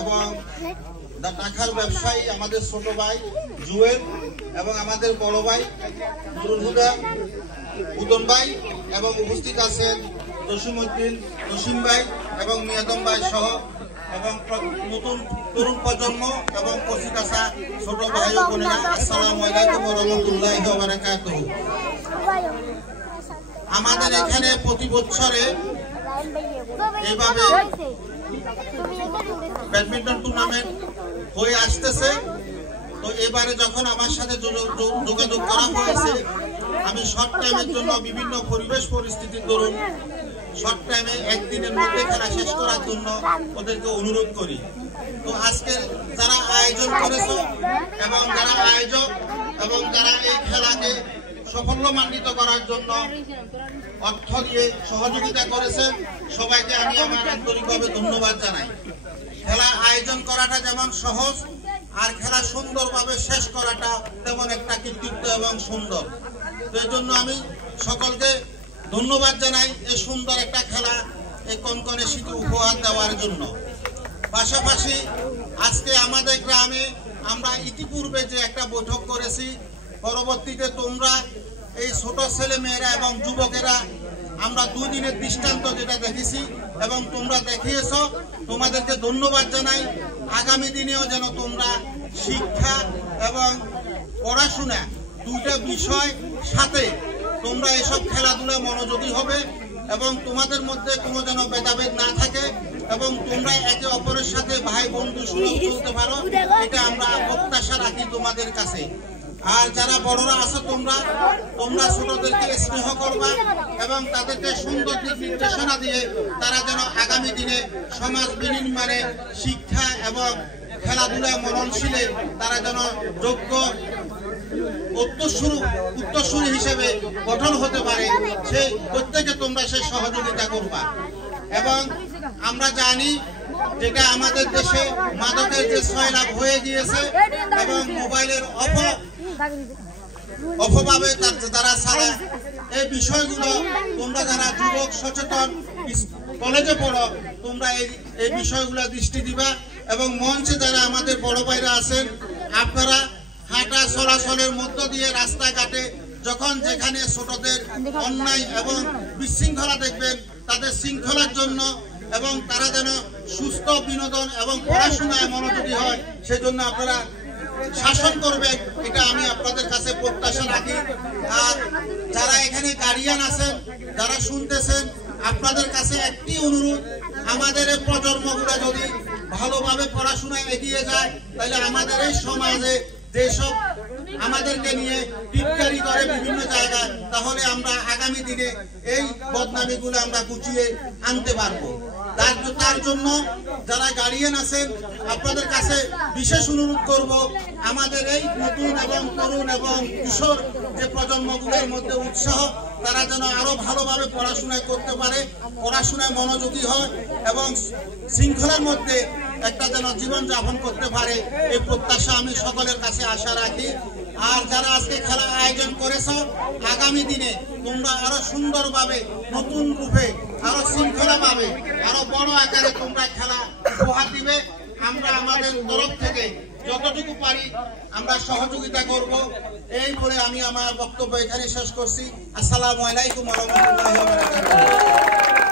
এবং ঢাকার ব্যবসায়ী আমাদের ছোট ভাই জুয়েল এবং আমাদের বড় ভাই নুরুল হুদা উদন ভাই এবং উপস্থিত আছেন জসিমউদ্দিন নসিম ভাই এবং মিয়াদম ভাই সহ এবং নতুন তরুণ প্রজন্ম এবং কচিকাছা ছোট ভাই ও বোনেরা, আসসালামু আলাইকুম ওয়া রাহমাতুল্লাহি ওয়া বারাকাতুহু। আমাদের এখানে প্রতি বছরে এইভাবে ব্যাডমিন্টন টুর্নামেন্ট হয়ে আসতেছে। তো এবারে যখন আমার সাথে যোগাযোগ করা হয়েছে, আমি শর্ট টাইমের জন্য বিভিন্ন পরিবেশ পরিস্থিতির দরুন শর্ট টাইমে একদিনের মধ্যে খেলা শেষ করার জন্য ওদেরকে অনুরোধ করি। তো আজকে যারা আয়োজন করেছে এবং যারা আয়োজক এবং যারা এই খেলাকে সাফল্যমণ্ডিত করার জন্য অর্থ দিয়ে সহযোগিতা করেছেন, সবাইকে আমি আমার আন্তরিকভাবে ধন্যবাদ জানাই। খেলা আয়োজন করাটা যেমন সহজ, আর খেলা সুন্দরভাবে শেষ করাটা তেমন একটা কৃতিত্ব এবং সুন্দর। তো এই জন্য আমি সকলকে ধন্যবাদ জানাই এই সুন্দর একটা খেলা এই কনকনে শীতে উপহার দেওয়ার জন্য। পাশাপাশি আজকে আমাদের গ্রামে আমরা ইতিপূর্বে যে একটা বৈঠক করেছি, পরবর্তীতে তোমরা এই ছোট ছেলে মেয়েরা এবং যুবকেরা আমরা 2 দিনের দৃষ্টান্ত যেটা দেখেছি এবং তোমরা দেখিয়েছ, তোমাদেরকে ধন্যবাদ জানাই। আগামী দিনেও যেন তোমরা শিক্ষা এবং পড়াশোনা দুইটা বিষয় সাথে তোমরা এসব খেলাধুলায় মনোযোগী হবে এবং তোমাদের মধ্যে কোনো যেন ভেদাভেদ না থাকে এবং তোমরা একে অপরের সাথে ভাই বন্ধু সুলভ চলতে পারো, এটা আমরা প্রত্যাশা রাখি তোমাদের কাছে। আর যারা বড়রা আছো তোমরা ছোটদেরকে স্নেহ করবা এবং তাদেরকে সুন্দর দিক নির্দেশনা দিয়ে তারা যেন আগামী দিনে সমাজ বিনির্মাণে শিক্ষা এবং খেলাধুলায় মননশীলে তারা যেন যোগ্য উত্তরসূরি হিসেবে গঠন হতে পারে, সেই প্রত্যেকে তোমরা সেই সহযোগিতা করবা। এবং আমরা জানি যেটা আমাদের দেশে মাদকের যে সয়লাভ হয়ে গিয়েছে এবং মোবাইলের অপভাবে যারা চালায়, এই বিষয়গুলো তোমরা যারা যুবক সচেতন কলেজে পড়ো, তোমরা এই বিষয়গুলো দৃষ্টি দিবা এবং মঞ্চে যারা আমাদের বড় ভাইরা আছেন, আপনারা হাঁটা চলাচলের মধ্য দিয়ে রাস্তাঘাটে যখন যেখানে ছোটদের অন্যায় এবং বিশৃঙ্খলা দেখবেন, তাদের শৃঙ্খলার জন্য এবং তারা যেন সুস্থ বিনোদন এবং পড়াশোনায় মনোযোগী হয়, সেজন্য আপনারা শাসন করবেন, এটা আমি আপনাদের কাছে প্রত্যাশা রাখি। আর যারা এখানে গার্ডিয়ান আছেন, যারা শুনতেছেন, আপনাদের কাছে একটি অনুরোধ, আমাদের এই প্রজন্মগুলো যদি ভালোভাবে পড়াশোনায় এগিয়ে যায়, তাহলে আমাদের এই সমাজে যেসব আমাদেরকে নিয়ে টিটকারি করে বিভিন্ন জায়গায়, তাহলে আমরা আগামী দিনে এই বদনামিগুলো আমরা গুছিয়ে আনতে পারবো। তার জন্য যারা গার্ডিয়ান আছেন, আপনাদের কাছে বিশেষ অনুরোধ করব, আমাদের এই নতুন এবং তরুণ এবং কিশোর যে প্রজন্মগুলোর মধ্যে উৎসাহ, তারা যেন আরো ভালোভাবে পড়াশোনায় করতে পারে, পড়াশোনায় মনোযোগী হয় এবং শৃঙ্খলার মধ্যে একটা যেন জীবন যাপন করতে পারে, এই প্রত্যাশা আমি সকলের কাছে আশা রাখি। আর যারা আজকে খেলা আয়োজন করেছ, আগামী দিনে তোমরা আরো সুন্দরভাবে নতুন রূপে আরো শৃঙ্খলা পাবে, আরো বড় আকারে তোমরা খেলা উপহার দিবে। আমরা আমাদের তরফ থেকে যতটুকু পারি আমরা সহযোগিতা করব। এই বলে আমি আমার বক্তব্য এখানে শেষ করছি। আসসালামু আলাইকুম ওয়া রাহমাতুল্লাহি ওয়া বারাকাতুহু।